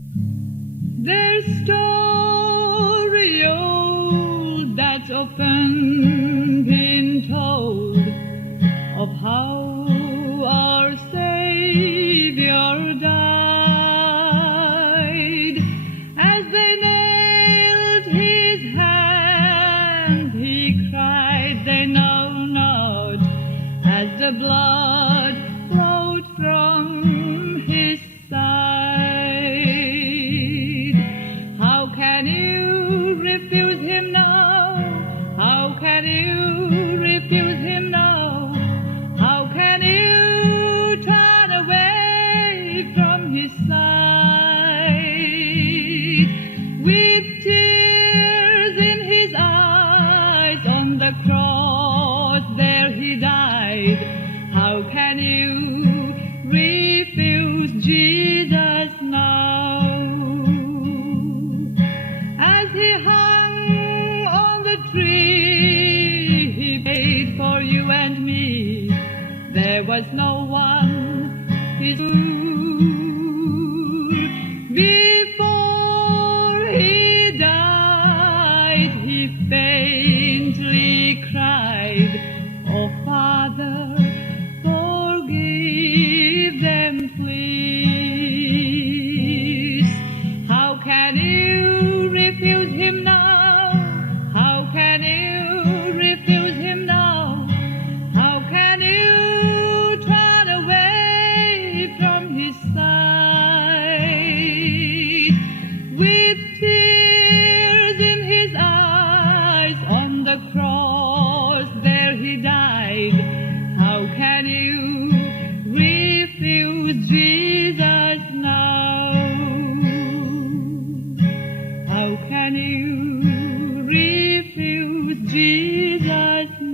Their story old that's often been told of how our Savior died. As they nailed his hand, he cried, they know not, as the blood flowed from his side. How can you refuse him now? How can you refuse him now? How can you turn away from his side? With tears in his eyes, on the cross there he died. How can you refuse Jesus now? As he hung on the tree, he paid for you and me. There was no one his before he died. He faintly cried, "Oh Father, forgive them, please." How can you refuse him now? How can you refuse him now? How can you turn away from his side? With tears in his eyes, on the cross there he died. How can you refuse Jesus now? How can you refuse Jesus now?